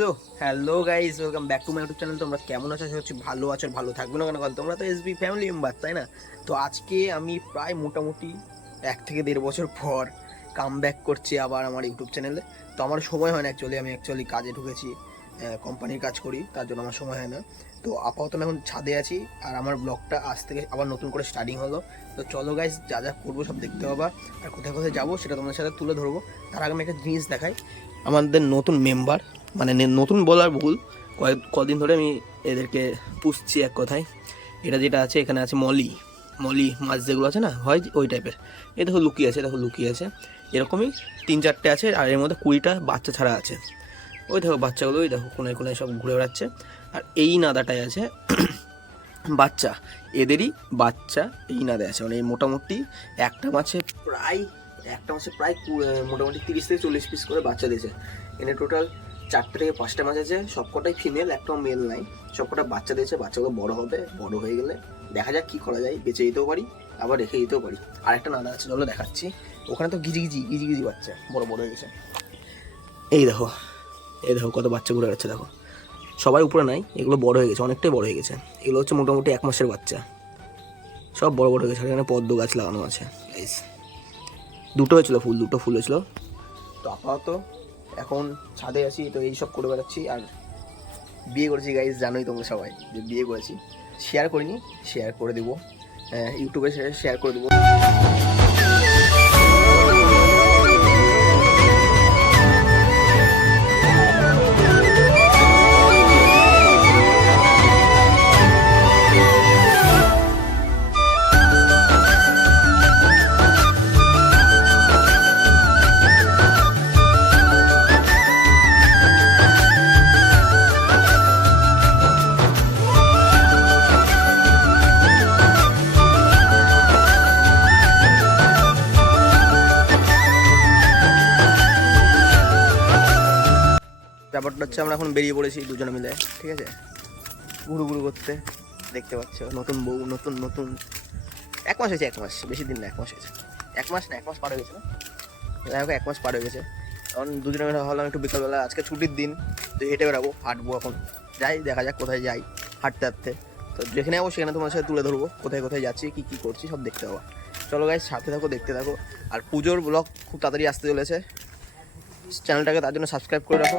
So hello guys welcome back to my YouTube channel. তোমরা কেমন আছো? করছি ভালো আছো ভালো থাকবে না কেন? কারণ তোমরা তো এসবি ফ্যামিলি মেম্বার তাই না? তো আজকে আমি প্রায় মোটামুটি এক থেকে দেড় বছর পর কাম ব্যাক করছি আবার আমার ইউটিউব চ্যানেলে। তো আমার সময় হয় না অ্যাকচুয়ালি আমি অ্যাকচুয়ালি কাজে ঢুকেছি কোম্পানির কাজ করি, তার জন্য আমার সময় হয় না। তো আপাতত আমি এখন ছাদে আছি আর আমার ব্লগটা আজ থেকে আবার নতুন করে স্টার্টিং হলো। তো চলো গাইজ যা যা করব সব দেখতে পাবা। আর কোথায় কোথায় যাব সেটা তোমাদের সাথে তুলে ধরবো। তার আগে আমি একটা জিনিস দেখাই। আমাদের নতুন মেম্বার মানে নতুন বলার ভুল। কয়েক, কদিন ধরে আমি এদেরকে পুষছি এক কথায়। এটা যেটা আছে, এখানে আছে মলি। মলি মাছ যেগুলো আছে না, হয় ওই টাইপের এ দেখো লুকিয়ে আছে, দেখো লুকিয়ে আছে। এরকমই তিন চারটে আছে, আর এর মধ্যে কুড়িটা বাচ্চা ছাড়া আছে। ওই দেখো বাচ্চাগুলো, ওই দেখো কোনায় কোনায় সব ঘুরে বেড়াচ্ছে। আর এই নাদাটায় আছে, বাচ্চা। এদেরই বাচ্চা এই নাদে আছে। মানে এই মোটামুটি একটা মাছে প্রায়, একটা মাছে প্রায় মোটামুটি তিরিশ থেকে চল্লিশ পিস করে বাচ্চা দিয়েছে। এনে টোটাল চারটে থেকে পাঁচটা মাছ আছে, সবকটাই ফিমেল একটাও মেল নাই। সবকটা বাচ্চা দিয়েছে, বাচ্চাগুলো বড় হবে, বড় হয়ে গেলে দেখা যাক কি করা যায়, বেঁচে দিতেও পারি, আবার রেখে দিতেও পারি। আর একটা নানা আছে, চলো দেখাচ্ছি। ওখানে তো গিজি গিজি গিজি গিজি বাচ্চা, বড় বড় হয়ে গেছে। এই দেখো এই দেখো কত বাচ্চা ঘুরে যাচ্ছে দেখো। সবাই উপরে নাই, এগুলো বড় হয়ে গেছে, অনেকটাই বড় হয়ে গেছে। এগুলো হচ্ছে মোটামুটি এক মাসের বাচ্চা। সব বড় বড় হয়ে গেছে, এখানে পদ্ম গাছ লাগানো আছে দুটো হয়েছিল ফুল, দুটো ফুল হয়েছিল। তো আপাতত এখন ছাদে আছি, তো এইসব করে বেড়াচ্ছি আর বিয়ে করেছি গাইজ জানোই তোমরা সবাই যে বিয়ে করেছি। শেয়ার করিনি শেয়ার করে দেবো। ইউটিউবে শেয়ার করে দেবো। হচ্ছে, আমরা এখন বেরিয়ে পড়েছি দুজনে মিলে, ঠিক আছে? ঘুরু ঘুরু করতে দেখতে পাচ্ছ, নতুন বউ, নতুন নতুন। এক মাস হয়েছে, এক মাস, বেশি দিন না, এক মাস হয়েছে। এক মাস না, এক মাস পার হয়ে গেছে না? এক মাস পার হয়ে গেছে। তখন দুজনে মিলে ভাবলাম একটু বিকালবেলা, আজকে ছুটির দিন, তো হেঁটে বেড়াবো, হাঁটবো এখন। যাই, দেখা যাক কোথায় যাই, হাঁটতে হাঁটতে। তো যেখানে যাব, সেখানে তোমার সাথে তুলে ধরবো, কোথায় কোথায় যাচ্ছি, কী কী করছি, সব দেখতে পাবো। চলো গাই সাথে থাকো, দেখতে থাকো। আর পুজোর ব্লগ খুব তাড়াতাড়ি আসতে চলেছে। চ্যানেলটাকে তার জন্য সাবস্ক্রাইব করে রাখো।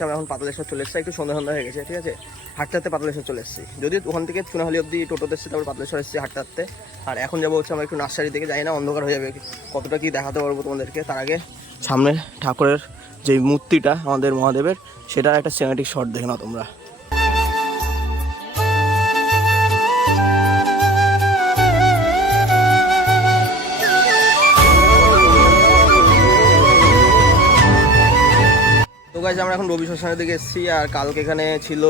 হচ্ছে আমরা এখন পাতালেশ্বর চলে এসেছি, একটু সন্ধ্যা সন্ধ্যা হয়ে গেছে, ঠিক আছে? হাঁটতে পাতালেশ্বর চলে এসেছি। যদি ওখান থেকে চুনাহালি অব্দি টোটোতে এসেছি তারপর পাতালেশ্বর এসেছি হাঁটতে আর এখন যাব হচ্ছে আমরা একটু নার্সারি দিকে যাই না অন্ধকার হয়ে যাবে কতটা কি দেখাতে পারব তোমাদেরকে। তার আগে সামনে ঠাকুরের যে মূর্তিটা আমাদের মহাদেবের, সেটার একটা সিনেমেটিক শট দেখে নাও তোমরা। গাইজ আমরা এখন রবি শ্মশানের দিকে এসেছি আর কালকে এখানে ছিল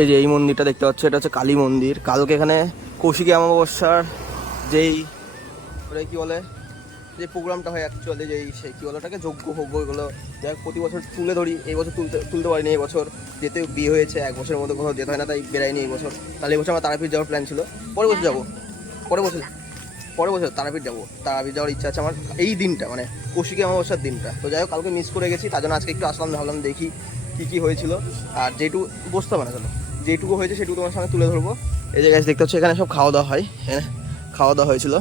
এই যে এই মন্দিরটা দেখতে পাচ্ছ, এটা হচ্ছে কালী মন্দির। কালকে এখানে কৌশিকী অমাবস্যার যেই ওটা কি বলে, যে প্রোগ্রামটা হয় অ্যাকচুয়ালি যেই সে কী বলে ওটাকে যোগ্য ভোগ্য এগুলো। যাই প্রতি বছর তুলে ধরি, এই বছর তুলতে তুলতে পারিনি, এই বছর যেতে বিয়ে হয়েছে, এক বছরের মধ্যে কোথাও যেতে হয় না, তাই বেরাইনি এই বছর। তাহলে এই বছর আমার তারাপীঠ যাওয়ার প্ল্যান ছিল। পরে বছর যাব। পরে বছর পরে বছর তারাপীঠ যাব। তারাপীঠ যাওয়ার ইচ্ছা আছে আমার এই দিনটা মানে কৌশিকী অমাবস্যার দিনটা। তো যাই হোক, কালকে মিস করে গেছি, তার জন্য আজকে একটু আসলাম, ভাবলাম দেখি কী কী হয়েছিল। আর যেটুকু বসতে হবে না চলো। যেটুকু হয়েছে সেটুকু তোমার সামনে তুলে ধরবো। এই জায়গায় দেখতে হচ্ছে এখানে সব খাওয়া দাওয়া হয় হ্যাঁ খাওয়া দাওয়া হয়েছিল।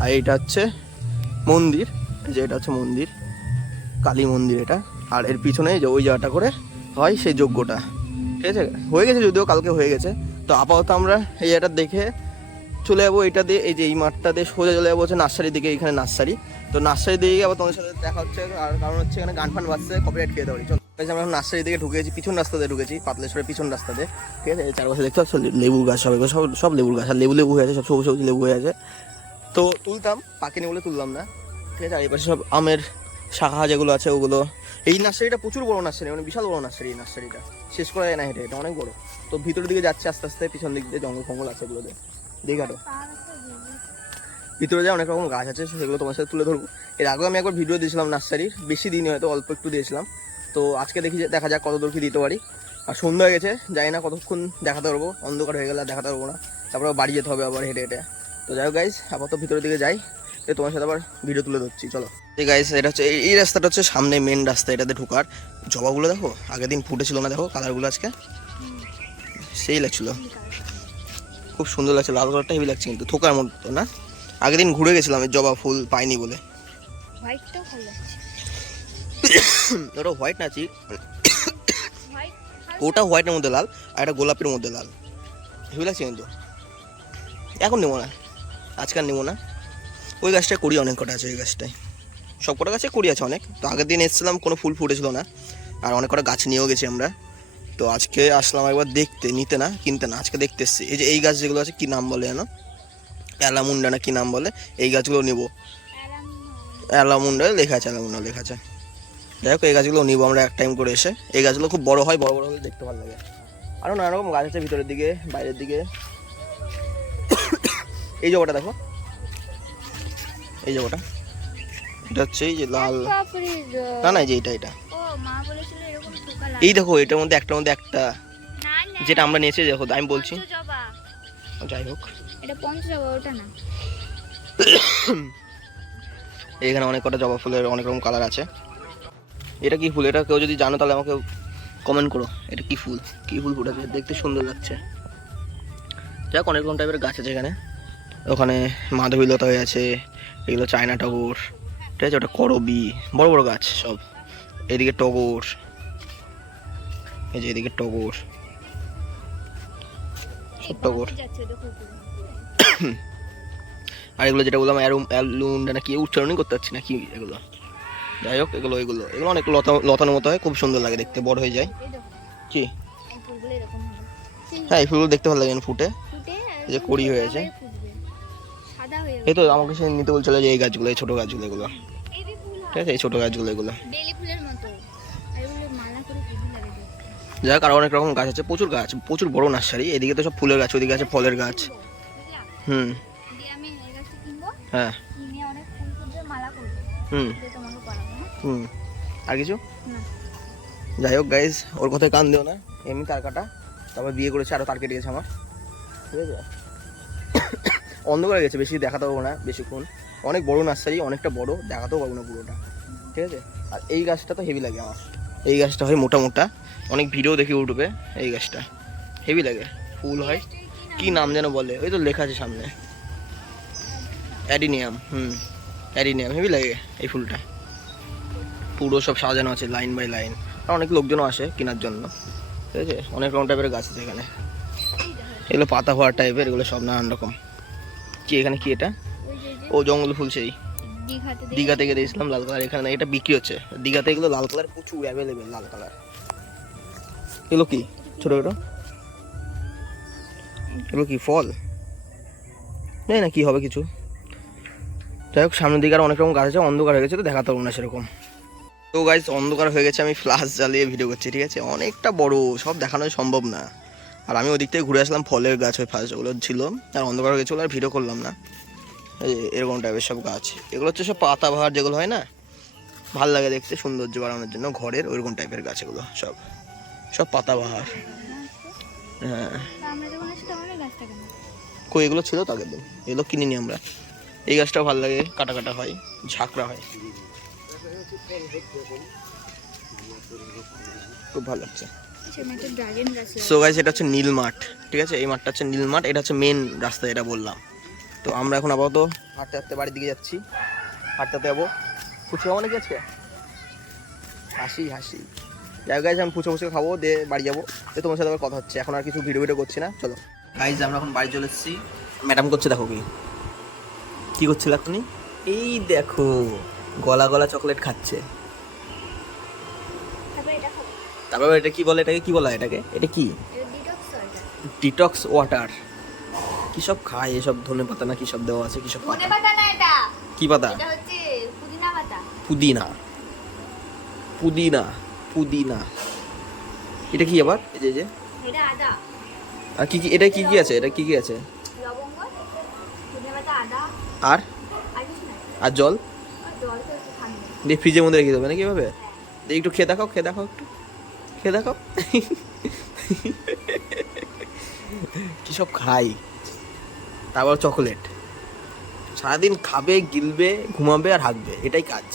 আর এটা হচ্ছে মন্দির যে এটা হচ্ছে মন্দির, কালী মন্দির এটা। আর এর পিছনে যে ওই জায়গাটা করে হয় সেই যজ্ঞটা। ঠিক আছে? হয়ে গেছে যদিও, কালকে হয়ে গেছে। তো আপাতত আমরা এই জায়গাটা দেখে চলে যাব এটা দিয়ে, এই যে এই মাঠটা দিয়ে সোজা চলে যাব হচ্ছে নার্সারি দিকে, এখানে নার্সারি। তো নার্সারি দিকে আবার তোমাদের সাথে দেখা হচ্ছে, আর কারণ হচ্ছে এখানে গান ফান বাজছে কপিরাইট খেয়ে দেওয়ারি চল যে আমরা নার্সারি দিকে ঢুকেছি, পিছন রাস্তা দিয়ে ঢুকেছি, পাতলেশ্বরের পিছন রাস্তা দিয়ে, ঠিক আছে? চারপাশে দেখতে পাচ্ছ লেবুর গাছ, সব সব সব লেবুর গাছ, আর লেবু লেবু হয়ে আছে, সব সবুজ সবুজ লেবু হয়ে আছে। তো তুলতাম পাকেনি বলে তুললাম না, ঠিক আছে? আর এই পাশে সব আমের শাখা যেগুলো আছে, ওগুলো। এই নার্সারিটা প্রচুর বড় নার্সারি মানে বিশাল বড় নার্সারি এই নার্সারিটা। শেষ করা যায় না হেঁটে এটা অনেক বড়। তো ভিতরের দিকে যাচ্ছে আস্তে আস্তে, পিছন দিক দিয়ে জঙ্গল ফঙ্গল আছে এগুলোতে। ভিতরে যা অনেক রকম গাছ আছে সেগুলো তোমার সাথে তুলে ধরবো। এর আগেও আমি একবার ভিডিও দিয়েছিলাম নার্সারির বেশি দিনই হয়তো অল্প একটু দিয়েছিলাম। তো আজকে দেখি যে দেখা যাক কতদূর কি দিতে পারি। আর সন্ধ্যা হয়ে গেছে জানি না কতক্ষণ দেখাতে পারব। অন্ধকার হয়ে গেলে আর দেখাতে পারব না। তারপরে বাড়ি যেতে হবে আবার হেঁটে হেঁটে। তো যাই হোক গাইজ আপাতত ভিতরের দিকে যাই। তো তোমার সাথে আবার ভিডিও তুলে ধরছি চলো। এই গাইজ এটা হচ্ছে এই রাস্তাটা হচ্ছে সামনে মেন রাস্তা এটাতে ঢোকার। জবাগুলো দেখো আগের দিন ফুটেছিল না দেখো কালারগুলো আজকে। সেই লাগছিল। খুব সুন্দর লাগছে লাল কালারটা হেভি লাগছে কিন্তু থোকার মতো না? আগের দিন ঘুরে গেছিলাম এই জবা ফুল পাইনি বলে। হোয়াইটটাও ভালো লাগছে। ওটা হোয়াইট না চিক ওটা হোয়াইটের মধ্যে লাল আর এটা গোলাপের মধ্যে লাল। হেভি লাগছে কিন্তু। এখন নেব না আজকাল নেব না। ওই গাছটায় করি অনেক কটা আছে ওই গাছটায়। সব কটা গাছে করি আছে অনেক। তো আগের দিন এসেছিলাম কোনো ফুল ফুটেছিল না। আর অনেক কটা গাছ নিয়েও গেছি আমরা। তো আজকে আসলাম একবার দেখতে নিতে না কিনতে না আজকে দেখতে এসেছি। এই যে এই গাছ যেগুলো আছে কি নাম বলে জানো? অ্যালামুন্ডা না কি নাম বলে? এই গাছগুলো নেব। অ্যালামুন্ডা লেখা আছে অ্যালামুন্ডা লেখা আছে। যাই হোক এই গাছগুলো নিবো আমরা এক টাইম করে এসে। এই গাছগুলো খুব বড় হয় বড় বড় হলে দেখতে ভালো লাগে। আরও নানা রকম গাছ আছে ভিতরের দিকে বাইরের দিকে। এই জবাটা দেখো। এই জবাটা এটা হচ্ছে এই যে লাল না না এই যে এটা এটা। এই দেখো এটার মধ্যে একটার মধ্যে একটা। যেটা আমরা নিয়েছি দেখো আমি বলছি। যাই হোক। এটা পঞ্চজবা ওটা না। এখানে অনেক কটা জবা ফুলের অনেক রকম কালার আছে। এটা কি ফুল? এটা কেউ যদি জানো তাহলে আমাকে কমেন্ট করো। এটা কি ফুল? কি ফুল ফুটেছে? দেখতে সুন্দর লাগছে। যাক অনেক রকম টাইপের গাছ আছে এখানে। ওখানে মাধবীলতা হয়ে আছে এগুলো চায়না টগর। ঠিক আছে ওটা করবি। বড় বড় গাছ সব। এদিকে টগর। এই যে এদিকে টগর। সব টগর। আর এগুলো যেটা বললাম অ্যারুম অ্যালুন্ডা না কি উচ্চারণই করতে পারছি না কি এগুলো। যাই হোক এগুলো এগুলো এগুলো অনেক লতা লতানোর মতো হয় খুব সুন্দর লাগে দেখতে বড় হয়ে যায়। কি? হ্যাঁ এই ফুলগুলো দেখতে ভালো লাগে ফুটে? যে কড়ি হয়েছে। হয়ে এই তো আমাকে সে নিতে বলছিল যে এই গাছগুলো এই ছোটো গাছগুলো এগুলো। ঠিক আছে এই ছোটো গাছগুলো এগুলো। হোক আরও অনেক রকম গাছ আছে, প্রচুর গাছ, প্রচুর বড় নার্সারি, এদিকে তো সব ফুলের গাছ, ওদিকে আছে ফলের গাছ। হুম। হ্যাঁ। হুম। হুম। আর কিছু? যাই হোক গাইজ ওর কথায় কান দিও না, এমনি তার কাটা তারপর বিয়ে করেছে আরও তার কেটে গেছে আমার। ঠিক আছে? অন্ধকার গেছে, বেশি দেখাতে পারব না, বেশিক্ষণ। অনেক বড় নার্সারি, অনেকটা বড়, দেখাতেও পারব না পুরোটা। ঠিক আছে? আর এই গাছটা তো হেভি লাগে আমার। এই গাছটা হয় মোটা মোটা। অনেক ভিডিও দেখি উঠবে এই গাছটা। হেভি লাগে, ফুল হয়। কি নাম যেন বলে? ওই তো লেখা আছে সামনে। অ্যাডিনিয়াম, হুম, অ্যাডিনিয়াম হেভি লাগে এই ফুলটা। পুরো সব সাজানো আছে লাইন বাই লাইন। আর অনেক লোকজনও আসে কেনার জন্য। ঠিক আছে? অনেক রকম টাইপের গাছ আছে এখানে। এগুলো পাতা হওয়ার টাইপের এগুলো সব নানান রকম। কি এখানে কি এটা? ও জঙ্গল ফুল সেই। দীঘা থেকে দিয়েছিলাম লাল কালার, এখানে এটা বিক্রি হচ্ছে। দীঘাতে এগুলো লাল কালার প্রচুর অ্যাভেলেবেল লাল কালার। এগুলো কি? ছোট ছোট? এগুলো কি, ফল? নেই না কি হবে কিছু। যাই হোক, সামনের দিকে আর অনেক রকম গাছ আছে, অন্ধকার হয়ে গেছে, তো দেখাতে পারব না সেরকম। তো গাইজ অন্ধকার হয়ে গেছে, আমি ফ্লাশ জ্বালিয়ে ভিডিও করছি, ঠিক আছে? অনেকটা বড়, সব দেখানো সম্ভব না। আর আমি ওদিক থেকে ঘুরে আসলাম, ফলের গাছ ওই ফার্স্ট ওগুলো ছিল, আর অন্ধকার হয়ে গেছিল আর ভিডিও করলাম না। এরকম টাইপের সব গাছ। এগুলো হচ্ছে সব পাতা বাহার যেগুলো হয় না? ভালো লাগে দেখতে, সৌন্দর্য বাড়ানোর জন্য ঘরের ওইরকম টাইপের গাছ এগুলো সব। সব পাতা বাহার হ্যাঁ। গাছটা এগুলো ছিল তো আগের দিন? এগুলো কিনিনি আমরা। এই গাছটাও ভালো লাগে কাটা কাটা হয়, ঝাঁকড়া হয়। খুব ভালো লাগছে। সো গাইস এটা হচ্ছে নীল মাঠ, ঠিক আছে? এই মাঠটা হচ্ছে নীল মাঠ, এটা হচ্ছে মেন রাস্তা এটা বললাম। তো আমরা এখন আপাতত হাঁটতে হাঁটতে বাড়ির দিকে যাচ্ছি। হাঁটতে হাঁটতে যাব। ফুচকা খাব নাকি আজকে হাসি হাসি। যাই গাইজ আমি ফুচকা ফুচকা খাব দিয়ে বাড়ি যাব। দিয়ে তোমার সাথে আবার কথা হচ্ছে। এখন আর কিছু ভিডিও ভিডিও করছি না। চলো। গাইজ আমরা এখন বাড়ি চলে এসেছি। ম্যাডাম করছে দেখো কি। কি করছিল এখনই এই দেখো গলা গলা চকলেট খাচ্ছে। তারপর এটা কি বলে এটাকে? কি বলা হয় এটাকে? এটা কি? ডিটক্স ওয়াটার কি সব খায়? এসব ধনে পাতা না কি সব দেওয়া আছে? কি সব ধনে পাতা না এটা? কি পাতা? এটা হচ্ছে পুদিনা পাতা। পুদিনা। পুদিনা। পুদিনা। এটা কি আবার? এই যে যে। এটা আদা। আর কি কি এটা কি কি আছে? এটা কি কি আছে? লবঙ্গ ধনে পাতা আদা। আর? আর জল? দিয়ে ফ্রিজের মধ্যে রেখে দেবে নাকি এভাবে? দিয়ে একটু খেয়ে দেখাও খেয়ে দেখাও একটু। খেয়ে দেখাও। কি সব খাই তারপর চকোলেট। সারাদিন খাবে গিলবে ঘুমাবে আর হাঁকবে এটাই কাজ।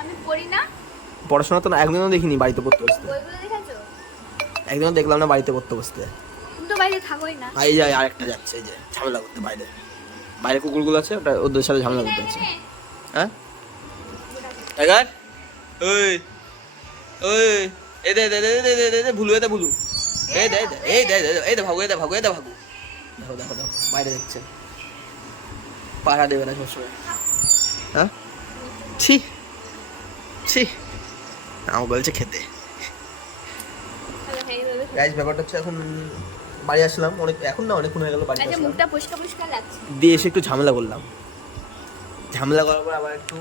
আমি পড়ি না? পড়াশোনা তো না একদিনও দেখিনি বাড়িতে পড়তে বসতে। একদিনও দেখলাম না বাড়িতে পড়তে বসতে। তুমি তো বাইরে থাকোই না। ভাই যায় আরেকটা যাচ্ছে এই যে ঝামেলা করতে বাইরে। বাইরে কুকুরগুলো আছে ওটা ওদের সাথে ঝামেলা করতে আছে হ্যাঁ? ওই ওই এই দে দে দে দে দে দে ভুলু এই দে ভুলু। এই দে এই দে এই দে এই দে এই দে ভাগু এই দে ভাগু এই দে ভাগু। দেখো দেখো দেখো বাইরে দেখছে। পাড়া দেবে না সবসময়। হ্যাঁ? ছি ছি। আমার বলছে খেতে। গাইজ ব্যাপারটা হচ্ছে এখন বাড়ি আসলাম অনেক এখন না অনেকক্ষণ হয়ে গেল বাড়ি আচ্ছা আসলাম। মুখটা পরিষ্কার পরিষ্কার লাগছে। দিয়ে এসে একটু ঝামেলা করলাম। ঝামেলা করার পর আবার একটু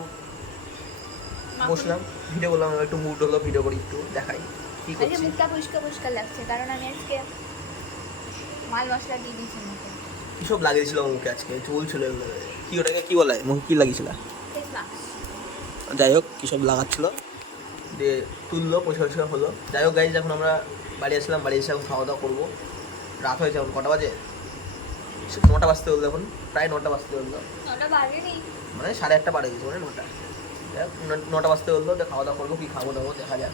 বসলাম ভিডিও করলাম আবার একটু মুড হলো ভিডিও করি একটু দেখাই কি আজকে করছি। মুখটা পরিষ্কার পরিষ্কার লাগছে কারণ আমি আজকে মাল মশলা দিয়ে দিয়েছি মুখে। কি সব লাগিয়েছিল মুখে আজকে? চুলছিল এগুলো। কি ওটাকে কি বলে? মুখে কি লাগিয়েছিল? যাই হোক কী সব লাগাচ্ছিল? দিয়ে তুললো পরিষ্কার পরিষ্কার হলো। যাই হোক গাইজ এখন আমরা বাড়ি আসলাম। বাড়ি এসে এখন খাওয়া দাওয়া করব। রাত হয়েছে এখন কটা বাজে? নটা বাজতে হলো এখন। প্রায় নটা বাজতে হলো। মানে সাড়ে আটটা হয়ে গেছে মানে নটা। নটা বাজতে হলো। দিয়ে খাওয়া দাওয়া করব কি খাব দাবো দেখা যাক।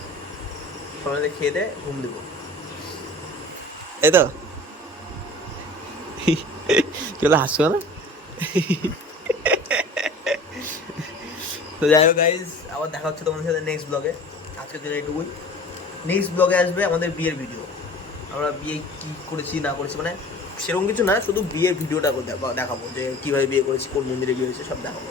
সবাই মিলে খেয়ে দে ঘুম দেবো। এই তো। চলে হাসছো না? তো যাই হোক গাইজ আবার দেখা হচ্ছে তোমাদের সাথে নেক্সট ব্লগে আজকে দিনে এটুকুই নেক্সট ব্লগে আসবে আমাদের বিয়ের ভিডিও আমরা বিয়ে কি করেছি, না করেছি মানে সেরকম কিছু না, শুধু বিয়ের ভিডিওটা দেখাবো, যে কীভাবে বিয়ে করেছি, কোন মন্দিরে বিয়ে হয়েছে সব দেখাবো।